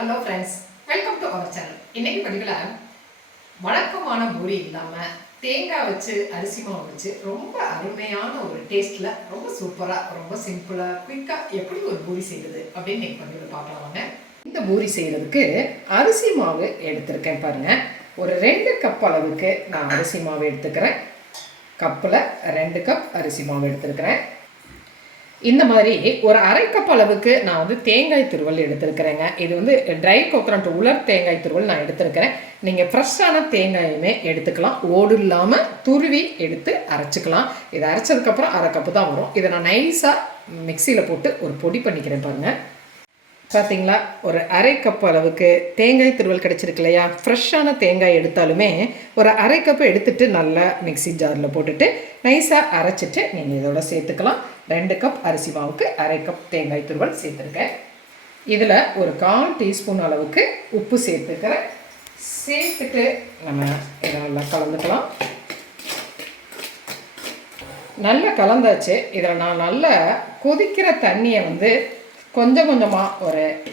Hello friends, welcome to our channel. இன்னைக்கு பதிவில் வழக்கமான பூரி இல்லாமல் தேங்காய் வச்சு அரிசி மாவு வச்சு ரொம்ப அருமையான ஒரு டேஸ்ட்டில் ரொம்ப சூப்பராக ரொம்ப சிம்பிளாக குயிக்காக எப்படி ஒரு பூரி செய்கிறது அப்படின்னு இன்னைக்கு பதிவில் பார்க்கலாம் வாங்க. இந்த பூரி செய்கிறதுக்கு அரிசி மாவு எடுத்திருக்கேன் பாருங்கள். ஒரு 2 கப் அளவுக்கு நான் அரிசி மாவு எடுத்துக்கிறேன். கப்பில் 2 கப் அரிசி மாவு எடுத்துருக்கிறேன். இந்த மாதிரி ஒரு அரை கப் அளவுக்கு நான் வந்து தேங்காய் துருவல் எடுத்துருக்கிறேங்க. இது வந்து ட்ரை கோகனட் உலர் தேங்காய் துருவல் நான் எடுத்துருக்கிறேன். நீங்கள் ஃப்ரெஷ்ஷான தேங்காயுமே எடுத்துக்கலாம். ஓடு இல்லாமல் துருவி எடுத்து அரைச்சிக்கலாம். இதை அரைச்சதுக்கப்புறம் அரை கப்பு தான் வரும். இதை நான் நைஸாக மிக்சியில் போட்டு ஒரு பொடி பண்ணிக்கிறேன் பாருங்கள். பார்த்தீங்களா, ஒரு அரை கப் அளவுக்கு தேங்காய் துருவல் கிடச்சிருக்கு இல்லையா. ஃப்ரெஷ்ஷான தேங்காய் எடுத்தாலுமே ஒரு அரை கப்பு எடுத்துகிட்டு நல்லா மிக்சி ஜாரில் போட்டுட்டு நைஸாக அரைச்சிட்டு நீங்கள் இதோட சேர்த்துக்கலாம். 2 கப் அரிசி மாவுக்கு அரை கப் தேங்காய் துருவல் சேர்த்துருக்கேன். இதில் ஒரு 1/4 டீஸ்பூன் அளவுக்கு உப்பு சேர்த்துக்கிறேன். சேர்த்துட்டு நம்ம இதை நல்லா கலந்துக்கலாம். நல்லா கலந்தாச்சு. இதில் நான் நல்லா கொதிக்கிற தண்ணியை வந்து கொஞ்சம் கொஞ்சமாக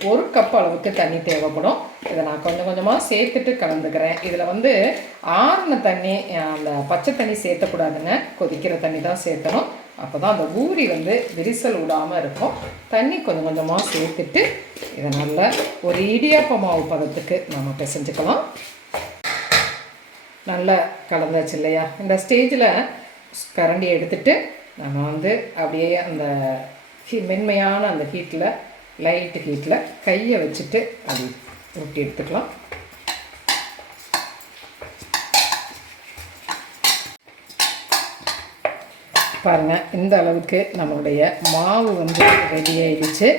ஒரு கப் அளவுக்கு தண்ணி தேவைப்படும். இதை நான் கொஞ்சம் கொஞ்சமாக சேர்த்துட்டு கலந்துக்கிறேன். இதில் வந்து ஆறின தண்ணி, அந்த பச்சை தண்ணி சேர்த்தக்கூடாதுங்க. கொதிக்கிற தண்ணி தான் சேர்த்தணும். அப்போ தான் அந்த பூரி வந்து விரிசல் விடாமல் இருக்கும். தண்ணி கொஞ்சம் கொஞ்சமாக சேர்த்துட்டு இதை நல்லா ஒரு இடியாப்ப மாவு பதத்துக்கு நம்ம பிசைஞ்சுக்கலாம். நல்லா கலந்தாச்சு இல்லையா. இந்த ஸ்டேஜில் கரண்டி எடுத்துட்டு நம்ம வந்து அப்படியே அந்த மென்மையான அந்த ஹீட்டில், லைட் ஹீட்டில் கையை வச்சுட்டு அப்படி ஊட்டி எடுத்துக்கலாம். பாருங்கள், இந்த அளவுக்கு நம்மளுடைய மாவு வந்து ரெடி ஆகிடுச்சு.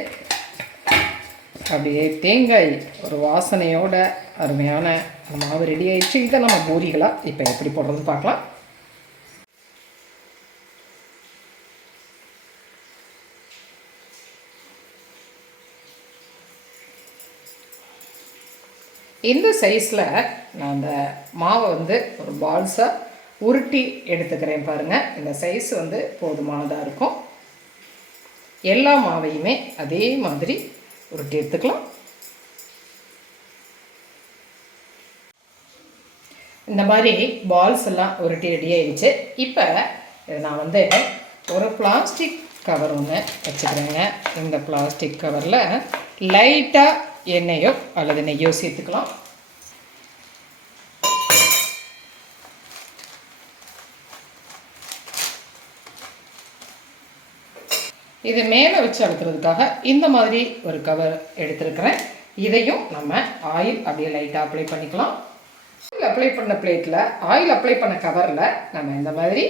அப்படியே தேங்காய் ஒரு வாசனையோட அருமையான மாவு ரெடி ஆகிடுச்சு. இதை நம்ம பூரிகளாக இப்போ எப்படி போடுறதுன்னு பார்க்கலாம். இந்த சைஸில் நான் அந்த மாவை வந்து ஒரு பால்ஸாக உருட்டி எடுத்துக்கிறேன் பாருங்கள். இந்த சைஸ் வந்து போதுமானதாக இருக்கும். எல்லா மாவையுமே அதே மாதிரி உருட்டி எடுத்துக்கலாம். இந்த மாதிரி பால்ஸ் எல்லாம் உருட்டி ரெடி ஆகிடுச்சு. இப்போ நான் வந்து ஒரு பிளாஸ்டிக் கவர் ஒன்று வச்சுக்கிறேங்க. இந்த பிளாஸ்டிக் கவரில் லைட்டாக எண்ணெயோ அல்லது நெய்யோ சேர்த்துக்கலாம். இது மேலே வச்சு அழுத்துறதுக்காக இந்த மாதிரி ஒரு கவர் எடுத்துருக்கிறேன். இதையும் நம்ம ஆயில் அப்படியே லைட்டாக அப்ளை பண்ணிக்கலாம். ஆயில் அப்ளை பண்ண பிளேட்டில், ஆயில் அப்ளை பண்ண கவரில் நம்ம இந்த மாதிரி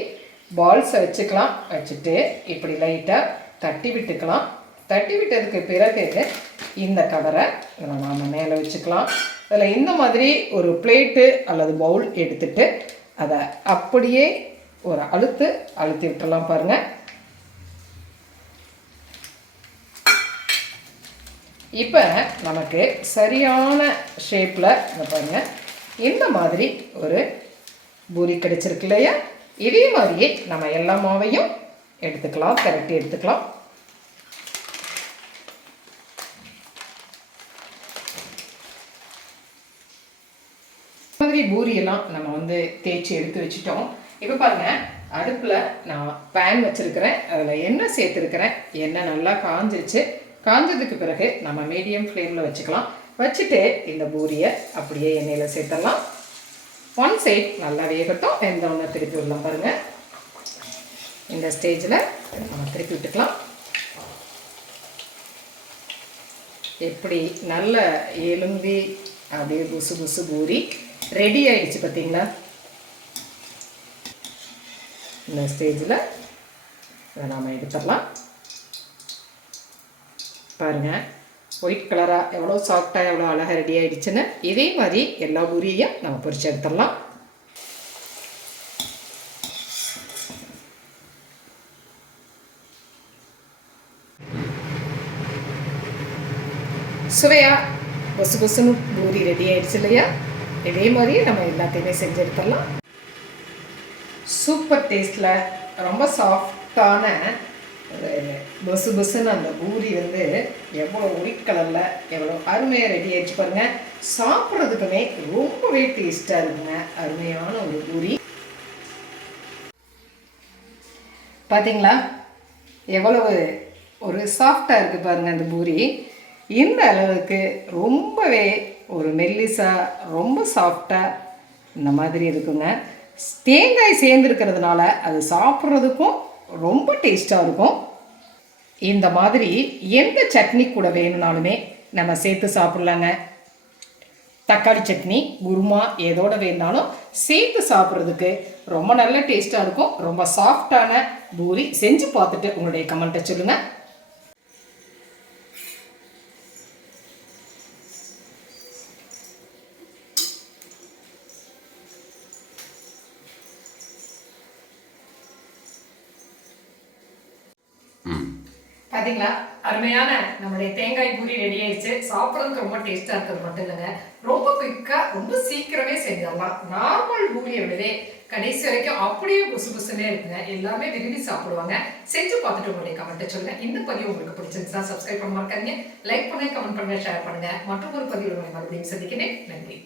பால்ஸை வச்சுக்கலாம். வச்சுட்டு இப்படி லைட்டாக தட்டி விட்டுக்கலாம். தட்டி விட்டதுக்கு பிறகு இந்த கவரை நாம் மேலே வச்சுக்கலாம். அதில் இந்த மாதிரி ஒரு பிளேட்டு அல்லது பவுல் எடுத்துட்டு அதை அப்படியே ஒரு அழுத்தி விட்டுலாம் பாருங்கள். இப்போ நமக்கு சரியான ஷேப்பில் பாருங்கள் இந்த மாதிரி ஒரு பூரி கிடைச்சிருக்கு இல்லையா. இதே மாதிரியே நம்ம எல்லா மாவையும் எடுத்துக்கலாம், திரட்டி எடுத்துக்கலாம். மாதிரி பூரியெல்லாம் நம்ம வந்து தேய்ச்சி எடுத்து வச்சுட்டோம். இப்போ பாருங்கள், அடுப்பில் நான் பேன் வச்சுருக்கிறேன். அதில் எண்ணெய் சேர்த்துருக்கிறேன். எண்ணெய் நல்லா காஞ்சதுக்கு பிறகு நம்ம மீடியம் ஃப்ளேமில் வச்சுக்கலாம். வச்சுட்டு இந்த பூரியை அப்படியே எண்ணெயில் சேர்த்துடலாம். ஒன் சைட் நல்லா வேகட்டும். வெந்தவொன்னே திருப்பி விடலாம் பாருங்கள். இந்த ஸ்டேஜில் நம்ம திருப்பி விட்டுக்கலாம். எப்படி நல்ல எலும்பி அப்படியே புசு புசு பூரி ரெடி ஆகிடுச்சு பார்த்தீங்களா. இந்த ஸ்டேஜில் இதை நாம் எடுத்துடலாம். பாருங்கள், ஒயிட் கலராக எவ்வளோ சாஃப்டாக எவ்வளோ அழகாக ரெடி ஆகிடுச்சுன்னு. இதே மாதிரி எல்லா பூரியையும் நம்ம பொரிச்சு எடுத்துடலாம். சுவையாக புசு புசுன்னு பூரி ரெடி ஆகிடுச்சு இல்லையா. இதே மாதிரி நம்ம எல்லாத்தையுமே செஞ்சு எடுத்துடலாம். சூப்பர் டேஸ்ட்டில் ரொம்ப சாஃப்டான ஒரு பஸ்ஸு பஸ்ஸுன்னு அந்த பூரி வந்து எவ்வளோ ஒயிட் கலரில் எவ்வளோ அருமையாக ரெடி ஆகிடுச்சு பாருங்கள். சாப்பிட்றதுக்குமே ரொம்பவே டேஸ்ட்டாக இருக்குங்க. அருமையான ஒரு பூரி பார்த்தீங்களா, எவ்வளவு ஒரு சாஃப்டாக இருக்குது பாருங்கள் அந்த பூரி. இந்த அளவுக்கு ரொம்பவே ஒரு மெல்லிசாக ரொம்ப சாஃப்டாக இந்த மாதிரி இருக்குங்க. தேங்காய் சேர்ந்துருக்கிறதுனால அது சாப்பிட்றதுக்கும் ரொம்ப டேஸ்ட்டாக இருக்கும். இந்த மாதிரி எந்த சட்னி கூட வேணும்னாலுமே நம்ம சேர்த்து சாப்பிட்லாங்க. தக்காளி சட்னி, குருமா எதோட வேணுனாலும் சேர்த்து சாப்பிட்றதுக்கு ரொம்ப நல்ல டேஸ்ட்டாக இருக்கும். ரொம்ப சாஃப்டான பூரி. செஞ்சு பார்த்துட்டு உங்களுடைய கமெண்ட்டை சொல்லுங்கள். பார்த்தீங்களா, அருமையான நம்மளுடைய தேங்காய் பூரி ரெடி ஆயிடுச்சு. சாப்பிட்றதுக்கு ரொம்ப டேஸ்ட்டாக இருக்கிறது மட்டும் இல்லைங்க, ரொம்ப குயிக்காக ரொம்ப சீக்கிரமே செஞ்சிடலாம். நார்மல் பூரியை விடவே கடைசி வரைக்கும் அப்படியே புசு புசுன்னே இருக்குங்க. எல்லாமே விரும்பி சாப்பிடுவாங்க. செஞ்சு பார்த்துட்டு உங்களுடைய கமெண்ட்டை சொல்லுங்கள். இந்த பதிவு உங்களுக்கு பிடிச்சிருந்துச்சுன்னா சப்ஸ்கிரைப் பண்ண மறக்காதீங்க. லைக் பண்ணுங்க, கமெண்ட் பண்ணுங்க, ஷேர் பண்ணுங்க. மற்றும் ஒரு பதிவு உங்களை மறுபடியும் சந்திக்கிறேன். நன்றி.